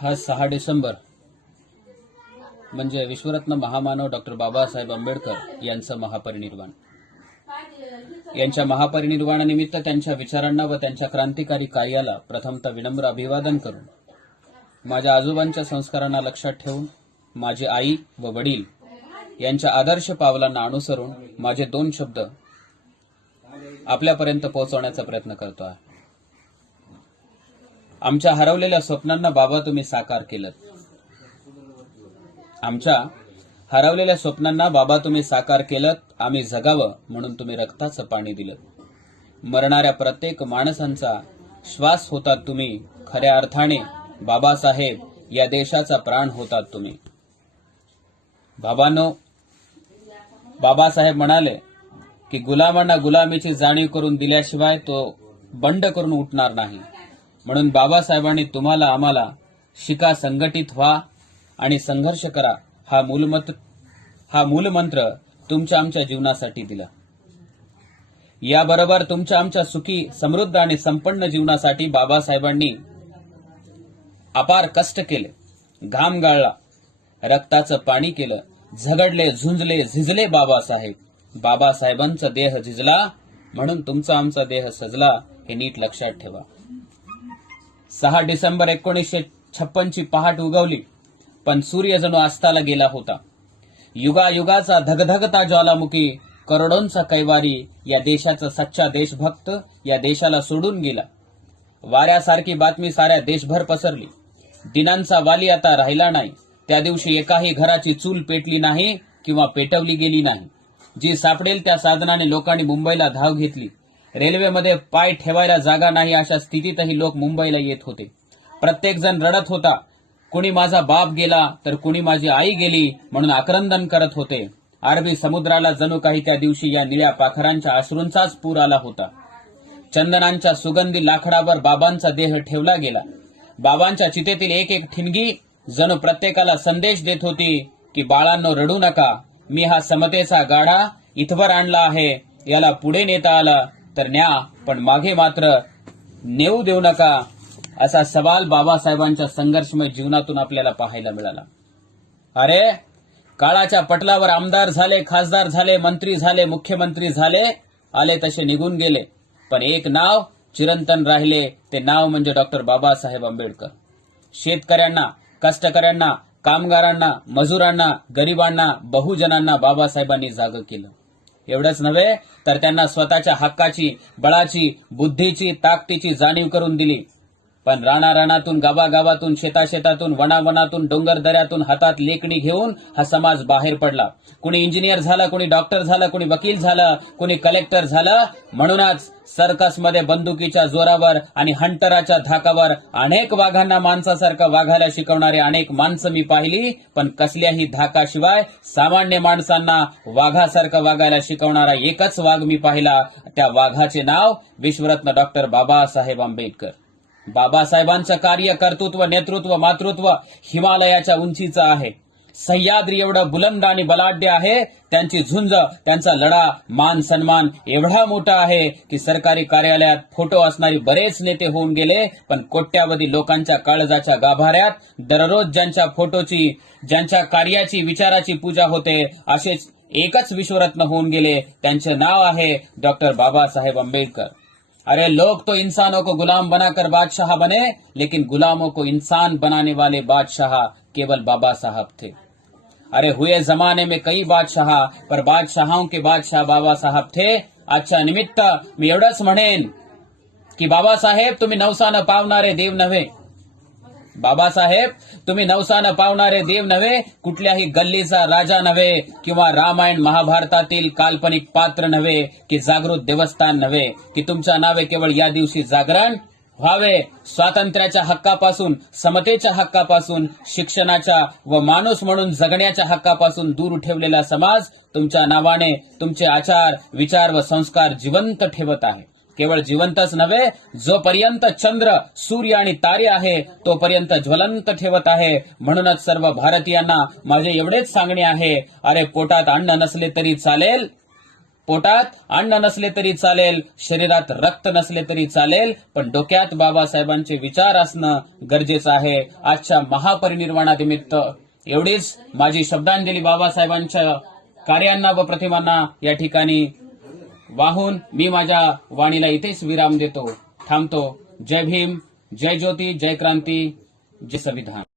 हा सहा डिसेंबर म्हणजे विश्वरत्न महामानव डॉक्टर बाबासाहेब आंबेडकर यांचं महापरिनिर्वाण. यांच्या महापरिनिर्वाणानिमित्त त्यांच्या विचारांना व त्यांच्या क्रांतिकारी कार्याला प्रथमतः विनम्र अभिवादन करून माझ्या आजोबांच्या संस्कारांना लक्षात ठेवून माझी आई व वडील यांच्या आदर्श पावलांना अनुसरून माझे दोन शब्द आपल्यापर्यंत पोहोचवण्याचा प्रयत्न करतो आहे. आमच्या हरवलेल्या स्वप्नांना बाबा तुम्ही साकार केलं आमच्या हरवलेल्या स्वप्नांना बाबा तुम्ही साकार केलं आम्ही जगावं म्हणून तुम्ही रक्ताचं पाणी दिलं. मरणाऱ्या प्रत्येक माणसांचा श्वास होतात तुम्ही खऱ्या अर्थाने बाबासाहेब या देशाचा प्राण होतात तुम्ही. बाबानो बाबासाहेब म्हणाले की गुलामांना गुलामीची जाणीव करून दिल्याशिवाय तो बंड करून उठणार नाही. म्हणून बाबासाहेबांनी तुम्हाला आम्हाला शिका संघटित व्हा आणि संघर्ष करा. हा मूलमंत्र हा मूलमंत्र तुमच्या आमच्या जीवनासाठी दिला. याबरोबर तुमच्या आमच्या सुखी समृद्ध आणि संपन्न जीवनासाठी बाबासाहेबांनी अपार कष्ट केले. घाम गाळला. रक्ताचं पाणी केलं. झगडले झुंजले झिजले बाबासाहेब. बाबासाहेबांचा देह झिजला म्हणून तुमचा आमचा देह सजला हे नीट लक्षात ठेवा. सहा डिसेंबर एकोणीसशे छप्पनची पहाट उगवली पण सूर्य जणू अस्ताला गेला होता. युगायुगाचा धगधगता ज्वालामुखी करोडोंचा कैवारी या देशाचा सच्चा देशभक्त या देशाला सोडून गेला. वाऱ्यासारखी बातमी साऱ्या देशभर पसरली. दिनांचा वाली आता राहिला नाही. त्या दिवशी एकाही घराची चूल पेटली नाही किंवा पेटवली गेली नाही. जी सापडेल त्या साधनाने लोकांनी मुंबईला धाव घेतली. रेल्वेमध्ये पाय ठेवायला जागा नाही अशा स्थितीतही लोक मुंबईला येत होते. प्रत्येकजण रडत होता कुणी माझा बाप गेला तर कुणी माझी आई गेली? म्हणून आक्रंदन करत होते. अरबी समुद्राला जणू काही त्या दिवशी या निळ्या पाखरांच्या अश्रूंचाच पूर आला होता. चंदनांच्या सुगंधी लाकडावर बाबांचा देह ठेवला गेला. बाबांच्या चितेतील एक एक ठिणगी जणू प्रत्येकाला संदेश देत होती की बाळांनो रडू नका. मी हा समतेचा गाडा इथवर आणला आहे. याला पुढे नेता आला तर न्या पण मागे मात्र नेऊ देऊ नका असा सवाल बाबासाहेबांच्या संघर्षमय जीवनातून आपल्याला पाहायला मिळाला. अरे काळाच्या पटलावर आमदार झाले खासदार झाले मंत्री झाले मुख्यमंत्री झाले आले तसे निघून गेले. पण एक नाव चिरंतन राहिले ते नाव म्हणजे डॉक्टर बाबासाहेब आंबेडकर. शेतकऱ्यांना कष्टकऱ्यांना कामगारांना मजुरांना गरिबांना बहुजनांना बाबासाहेबांनी जाग केलं. एवढंच नव्हे तर त्यांना स्वतःच्या हक्काची बळाची बुद्धीची ताकदीची जाणीव करून दिली. पण राणाराणातून गावागावातून शेताशेतातून वनावनातून डोंगर दऱ्यातून हातात लेखणी घेऊन हा समाज बाहेर पडला. कुणी इंजिनियर झाला कुणी डॉक्टर झालं कुणी वकील झालं कुणी कलेक्टर झालं म्हणूनच सर्कसमध्ये बंदुकीच्या जोरावर आणि हंटराच्या धाकावर अनेक वाघांना माणसासारखं वाघायला शिकवणारे अनेक माणसं मी पाहिली पण कसल्याही धाकाशिवाय सामान्य माणसांना वाघासारखं वागायला शिकवणारा एकच वाघ मी पाहिला. त्या वाघाचे नाव विश्वरत्न डॉक्टर बाबासाहेब आंबेडकर. बाबासाहेबांचं कार्य कर्तृत्व नेतृत्व मातृत्व हिमालयाच्या उंचीचं आहे. सह्याद्री एवढं बुलंद आणि बलाढ्य आहे त्यांची झुंज त्यांचा लढा मान सन्मान एवढा मोठा आहे की सरकारी कार्यालयात फोटो असणारी बरेच नेते होऊन गेले पण कोट्यावधी लोकांच्या काळजाच्या गाभाऱ्यात दररोज ज्यांच्या फोटोची ज्यांच्या कार्याची विचाराची पूजा होते असेच एकच विश्वरत्न होऊन गेले. त्यांचे नाव आहे डॉक्टर बाबासाहेब आंबेडकर. अरे लोग तो इंसानों को गुलाम बनाकर बादशाह बने, लेकिन गुलामों को इंसान बनाने वाले बादशाह केवल बाबा साहब थे। अरे हुए जमाने में कई बादशाह, पर बादशाहों के बादशाह बाबा साहब थे। अच्छा निमित्त मी एवढंच म्हणेन की बाबासाहेब तुम्ही नवसानं पावणारे देव नव्हे। बाबासाहेब तुम्ही नवसानं पावणारे देव नव्हे कुठल्याही गल्लीचा राजा नव्हे किंवा रामायण महाभारतातील काल्पनिक पात्र नव्हे की जागृत देवस्थान नव्हे की तुमच्या नावे केवळ या दिवशी जागरण व्हावे. स्वातंत्र्याच्या हक्कापासून समतेच्या हक्कापासून शिक्षणाच्या व माणूस म्हणून जगण्याच्या हक्कापासून दूर ठेवलेला समाज तुमच्या नावाने तुमचे आचार विचार व संस्कार जिवंत ठेवत आहे. केवळ जिवंतच नव्हे जोपर्यंत चंद्र सूर्य आणि तारे आहे तोपर्यंत ज्वलंत ठेवत आहे. म्हणूनच सर्व भारतीयांना माझे एवढेच सांगणे आहे अरे पोटात अन्न नसले तरी चालेल पोटात अन्न नसले तरी चालेल शरीरात रक्त नसले तरी चालेल पण डोक्यात बाबासाहेबांचे विचार असणं गरजेचं आहे. आजच्या महापरिनिर्वाणानिमित्त एवढीच माझी शब्दांजली बाबासाहेबांच्या कार्यांना व प्रतिमांना या ठिकाणी वाहून मी माझ्या वाणीला इथेच विराम देतो थांबतो. जय भीम जय ज्योती जय क्रांती जय संविधान.